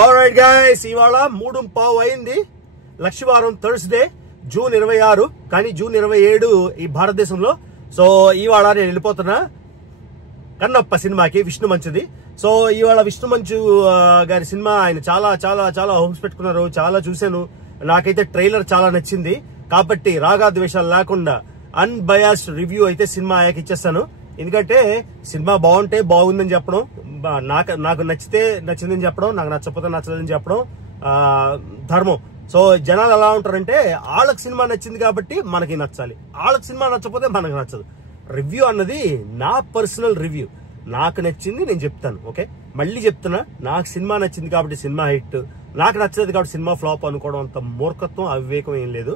Alright guys, ఇవాళ 3:15 అయింది. లక్షవారం Thursday, June 26. కానీ జూన్ 27 ఈ భారతదేశంలో. సో ఇవాళ నేను వెళ్ళిపోతున్నా కన్నప్ప సినిమాకి, విష్ణు మంచుది. సో ఇవాళ విష్ణు మంచు గారి సినిమా ఆయన చాలా చాలా చాలా హోమ్స్ పెట్టుకున్నారు. చాలా చూశాను, నాకైతే ట్రైలర్ చాలా నచ్చింది. కాబట్టి రాగాద్వేషాలు లేకుండా అన్బయాస్డ్ రివ్యూ అయితే సినిమా అయ్యాక ఇచ్చేస్తాను. ఎందుకంటే సినిమా బాగుంటే బాగుందని చెప్పడం, నాకు నచ్చితే నచ్చిందని చెప్పడం, నాకు నచ్చకపోతే నచ్చలేదని చెప్పడం ధర్మం. సో జనాలు ఎలా ఉంటారంటే, వాళ్ళకి సినిమా నచ్చింది కాబట్టి మనకి నచ్చాలి, వాళ్ళకి సినిమా నచ్చకపోతే మనకు నచ్చదు. రివ్యూ అన్నది నా పర్సనల్ రివ్యూ, నాకు నచ్చింది నేను చెప్తాను. ఓకే, మళ్ళీ చెప్తున్నా, నాకు సినిమా నచ్చింది కాబట్టి సినిమా హిట్, నాకు నచ్చలేదు కాబట్టి సినిమా ఫ్లాప్ అనుకోవడం అంత మూర్ఖత్వం, అవివేకం ఏం లేదు.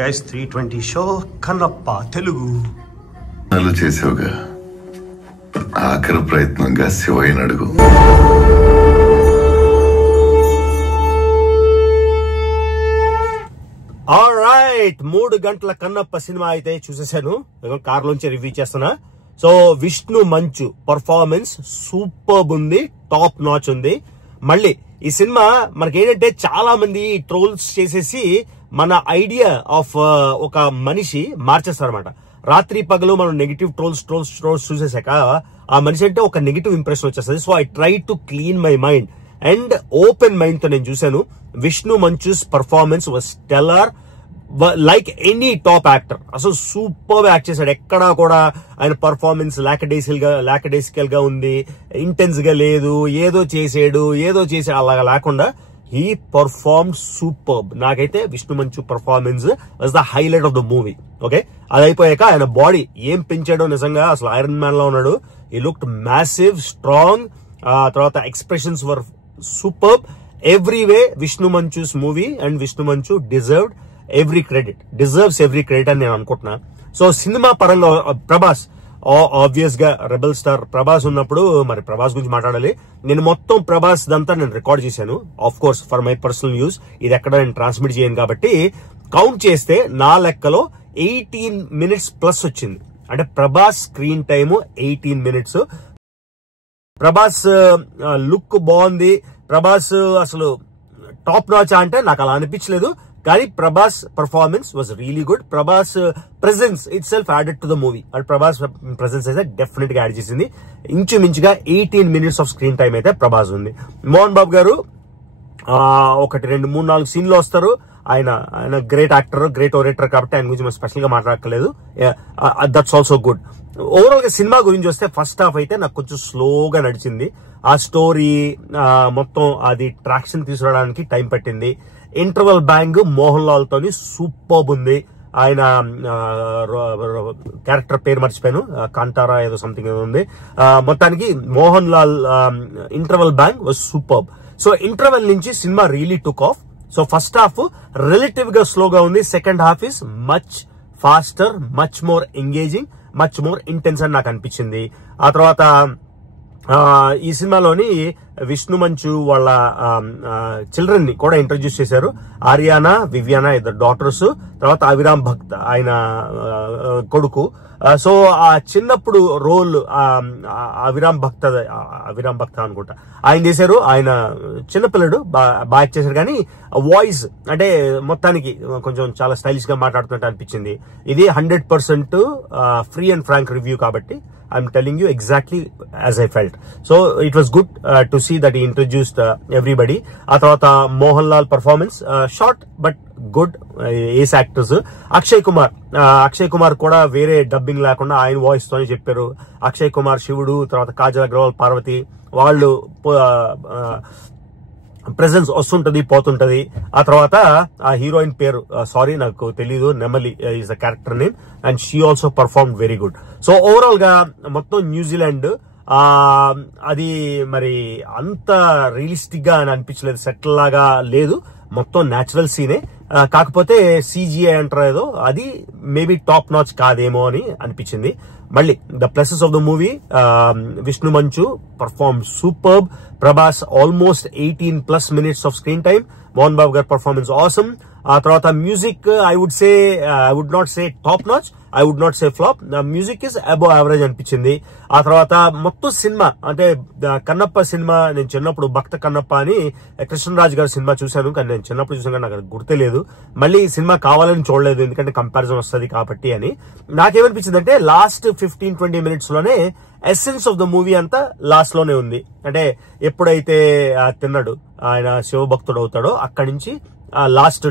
గైస్ 320 షో కన్నప్ప తెలుగు చేసావుగా, ఆఖరి ప్రయత్నంగా శివయ్యని అడుగు. ఆల్రైట్, 3 గంటల కన్నప్ప సినిమా అయితే చూసేసాను, కార్లోంచి రివ్యూ చేస్తున్నా. సో విష్ణు మంచు పర్ఫార్మెన్స్ సూపర్బ్ ఉంది, టాప్ నాచ్ ఉంది. మళ్ళీ ఈ సినిమా మనకేంటంటే, చాలా మంది ట్రోల్స్ చేసేసి మన ఐడియా ఆఫ్ ఒక మనిషి మార్చేస్తారన్నమాట. రాత్రి పగలు మనం నెగిటివ్ ట్రోల్స్ చూసేసాక ఆ మనిషి అంటే ఒక నెగిటివ్ ఇంప్రెషన్ వచ్చేస్తుంది. So I try to clean my mind and open mind తో నేను చూశాను. Vishnu Manchu's performance was stellar, like any top actor. అసలు సూపర్ యాక్ట్ చేశాడు. ఎక్కడా కూడా ఆయన పర్ఫార్మెన్స్ లాకడేసికల్ గా ఉంది, ఇంటెన్స్ గా లేదు, ఏదో చేసాడు అలాగా లేకుండా హీ పర్ఫార్మ్ సూపర్బ్. నాకైతే విష్ణు మంచు performance was the highlight of the movie. Okay, అది అయిపోయాక ఆయన బాడీ ఏం పెంచాడో, నిజంగా అసలు ఐరన్ మ్యాన్ లో ఉన్నాడు. He looked massive, strong. తర్వాత expressions were superb. Every way Vishnu Manchu's movie and Vishnu Manchu deserves every credit అని నేను అనుకుంటున్నా. సో సినిమా పరంగా ప్రభాస్, ఆబ్వియస్ గా రెబల్ స్టార్ ప్రభాస్ ఉన్నప్పుడు మరి ప్రభాస్ గురించి మాట్లాడాలి. నేను మొత్తం ప్రభాస్ దంతా నేను రికార్డ్ చేశాను, of course for my personal use. ఇది ఎక్కడ నేను ట్రాన్స్మిట్ చేయను కాబట్టి కౌంట్ చేస్తే నా లెక్కలో 18 minutes ప్లస్ వచ్చింది. అంటే Prabhas screen time 18 minutes. Prabhas look బాగుంది, ప్రభాస్ అసలు టాప్ నాచ్ అంటే నాకు అలా అనిపించలేదు. కానీ Prabhas performance was really good. Prabhas presence it self added to the movie. And Prabhas presence అయితే డెఫినెట్ గా యాడ్ చేసింది. ఇంచుమించుగా 18 minutes ఆఫ్ స్క్రీన్ టైం అయితే ప్రభాస్ ఉంది. మోహన్ బాబు గారు 1, 2, 3, 4 సీన్లు వస్తారు. ఆయన గ్రేట్ యాక్టర్, గ్రేట్ ఓరేటర్ కాబట్టి ఆయన గురించి మనం స్పెషల్ గా మాట్లాడక్కర్లేదు. That's also good. ఓవరాల్ గా సినిమా గురించి వస్తే ఫస్ట్ హాఫ్ అయితే నాకు కొంచెం స్లోగా నడిచింది. ఆ స్టోరీ మొత్తం అది ట్రాక్షన్ తీసుకురావడానికి టైం పట్టింది. ఇంటర్వల్ బ్యాంగ్ మోహన్ లాల్ తోని సూపర్బ్ ఉంది. ఆయన క్యారెక్టర్ పేరు మర్చిపోయాను, కాంటారా ఏదో సంథింగ్ ఏదో ఉంది. మొత్తానికి Mohan Lal interval bang was superb. So interval నుంచి cinema really took off. So first half relative గా స్లోగా ఉంది, second half is much faster, much more engaging, much more intense అని నాకు అనిపించింది. ఆ తర్వాత ఈ సినిమాలోని విష్ణు మంచు వాళ్ళ చిల్డ్రన్ ని కూడా ఇంట్రడ్యూస్ చేశారు. ఆర్యానా, వివియానా, ఇద్దరు డాటర్స్. తర్వాత అవిరామ్ భక్త్ ఆయన కొడుకు. సో ఆ చిన్నప్పుడు రోల్ అవిరామ్ భక్త అనుకుంటా ఆయన చేశారు. ఆయన చిన్నపిల్లడు బాగా చేశారు. కానీ వాయిస్ అంటే మొత్తానికి కొంచెం చాలా స్టైలిష్ గా మాట్లాడుతున్నట్టు అనిపించింది. ఇది 100% ఫ్రీ అండ్ ఫ్రాంక్ రివ్యూ కాబట్టి I'm telling you exactly as I felt. So it was good to see that he introduced everybody. ఆ తర్వాత Mohan Lal performance short but good. Ace actors. Akshay Kumar కూడా వేరే డబ్బింగ్ లేకుండా ఆయన వాయిస్ తోనే చెప్పారు. అక్షయ్ కుమార్ శివుడు, తర్వాత కాజల్ అగర్వాల్ పార్వతి, వాళ్ళు ప్రెజెన్స్ వస్తుంటది పోతుంటది. ఆ తర్వాత ఆ హీరోయిన్ పేరు సారీ నాకు తెలీదు, నెమలి is the character name, and she also perform very good. So overall గా మొత్తం న్యూజిలాండ్ అది మరి అంత రియలిస్టిక్ గా అని అనిపించలేదు, సెటిల్ లాగా లేదు. మొత్తం న్యాచురల్ సీనే, కాకపోతే CGI అంటారు ఏదో, అది మేబీ టాప్ నాచ్ కాదేమో అని అనిపించింది. మళ్ళీ the pluses of the movie, Vishnu Manchu perform superb, Prabhas almost 18+ minutes of screen time, Mohan Babu గారి పర్ఫార్మెన్స్ ఆసమ్. ఆ తర్వాత music I would not say top notch, I would not say flop, music is above average అనిపించింది. ఆ తర్వాత మొత్తం సినిమా అంటే Kannappa cinema, నేను చిన్నప్పుడు భక్త కన్నప్ప అని కృష్ణరాజు గారి సినిమా చూశాను, కానీ నేను చిన్నప్పుడు చూసాను కానీ నాకు గుర్తులేదు. మళ్ళీ సినిమా కావాలని చూడలేదు, ఎందుకంటే కంపారిజన్ వస్తుంది కాబట్టి అని. నాకేమనిపించింది అంటే లాస్ట్ 15-20 minutes లోనే ఎసెన్స్ ఆఫ్ ద మూవీ అంతా లాస్ట్ లోనే ఉంది. అంటే ఎప్పుడైతే తిన్నాడు ఆయన శివభక్తుడు అవుతాడో అక్కడి నుంచి లాస్ట్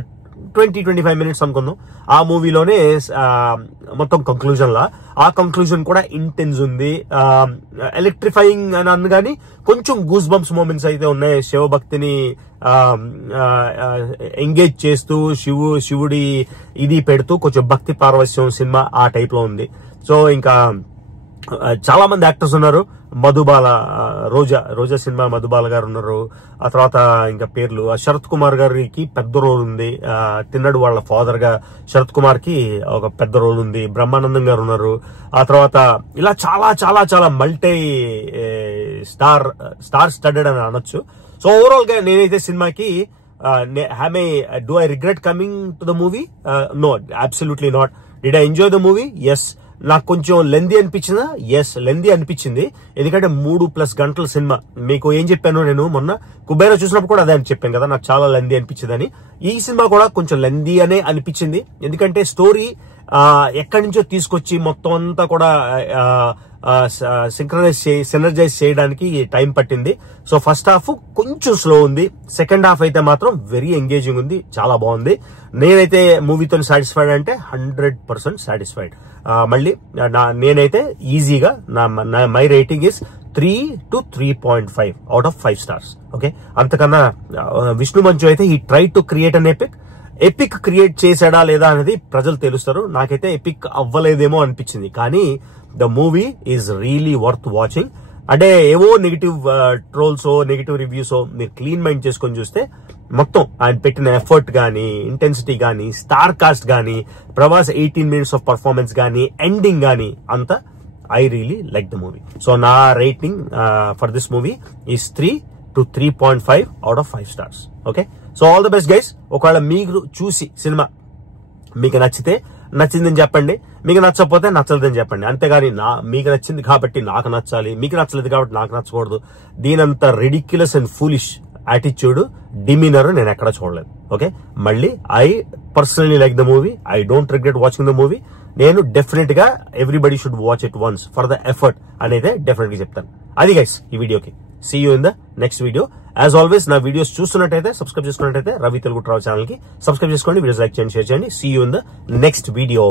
20-25 minutes అనుకుందాం, ఆ మూవీలోనే మొత్తం కంక్లూజన్ లా. ఆ కంక్లూజన్ కూడా ఇంటెన్స్ ఉంది, ఎలక్ట్రిఫైయింగ్ అని అన్న కానీ కొంచెం గూస్ బంప్స్ మూమెంట్స్ అయితే ఉన్నాయి. శివభక్తిని ఎంగేజ్ చేస్తూ శివుడి ఇది పెడుతూ కొంచెం భక్తి పారవస్యం సినిమా ఆ టైప్ లో ఉంది. సో ఇంకా చాలా మంది యాక్టర్స్ ఉన్నారు. మధుబాల, రోజా సినిమా మధుబాల గారు ఉన్నారు. ఆ తర్వాత ఇంకా పేర్లు, శరత్ కుమార్ గారికి పెద్ద రోల్ ఉంది, తిన్నడు వాళ్ళ ఫాదర్ గా శరత్ కుమార్ కి ఒక పెద్ద రోల్ ఉంది. బ్రహ్మానందం గారు ఉన్నారు. ఆ తర్వాత ఇలా చాలా చాలా చాలా మల్టీ స్టార్ స్టడెడ్ అని అనొచ్చు. సో ఓవరాల్ గా నేనైతే సినిమాకి do I regret coming to the movie? No, absolutely not. Did I enjoy the movie? Yes. నాకు కొంచెం లెందీ అనిపించిందా? ఎస్, లెందీ అనిపించింది. ఎందుకంటే 3+ గంటల సినిమా. మీకు ఏం చెప్పాను నేను మొన్న కుబేరా చూసినప్పుడు కూడా అదే అని చెప్పాను కదా, నాకు చాలా లెందీ అనిపించిందని. ఈ సినిమా కూడా కొంచెం లెందీ అనే అనిపించింది, ఎందుకంటే స్టోరీ ఎక్కడి నుంచో తీసుకొచ్చి మొత్తం అంతా కూడా సినర్జైజ్ చేయడానికి టైం పట్టింది. సో ఫస్ట్ హాఫ్ కొంచెం స్లో ఉంది, సెకండ్ హాఫ్ అయితే మాత్రం వెరీ ఎంగేజింగ్ ఉంది, చాలా బాగుంది. నేనైతే మూవీతో సాటిస్ఫైడ్ అంటే 100% సాటిస్ఫైడ్. మళ్ళీ నేనైతే ఈజీగా my rating is 3 to 3.5 out of 5 stars. Okay, అంతకన్నా విష్ణు మంచు అయితే ఈ try to create an epic create చేశాడా లేదా అనేది ప్రజలు తెలుస్తారు. నాకైతే ఎపిక్ అవ్వలేదేమో అనిపించింది, కానీ the movie is really worth watching. అంటే ఏవో నెగిటివ్ ట్రోల్స్, నెగిటివ్ రివ్యూస్ మీరు క్లీన్ మైండ్ చేసుకొని చూస్తే మొత్తం ఆయన పెట్టిన ఎఫర్ట్ గానీ, ఇంటెన్సిటీ గానీ, స్టార్ కాస్ట్ గానీ, ప్రభాస్ 18 minutes ఆఫ్ పర్ఫార్మెన్స్ గానీ, ఎండింగ్ గానీ, అంతా I really like the movie. So నా rating for this movie is 3 to 3.5 out of 5 stars. Okay, so all the best guys. ఒకవేళ మీరు చూసి సినిమా మీకు నచ్చిందని చెప్పండి, మీకు నచ్చకపోతే నచ్చలేదని చెప్పండి. అంతేగాని మీకు నచ్చింది కాబట్టి నాకు నచ్చాలి, మీకు నచ్చలేదు కాబట్టి నాకు నచ్చకూడదు, దీనంత ridiculous and foolish attitude, demeanour నేను ఎక్కడ చూడలేదు. ఓకే, మళ్ళీ I personally like the movie, I don't regret watching the movie. నేను డెఫినెట్ గా everybody should watch it once for the effort అనేది డెఫినెట్ గా చెప్తాను. అది గైస్ ఈ వీడియోకి. See you in the next video. As always నా వీడియోస్ చూస్తున్నట్టయితే, సబ్స్క్రైబ్ చేసుకున్నట్టయితే రవి తెలుగు ట్రావెల్ ఛానల్ కి సబ్స్క్రైబ్ చేసుకోండి, వీడియోస్ లైక్ చేయండి, షేర్ చేయండి. See you in the next video.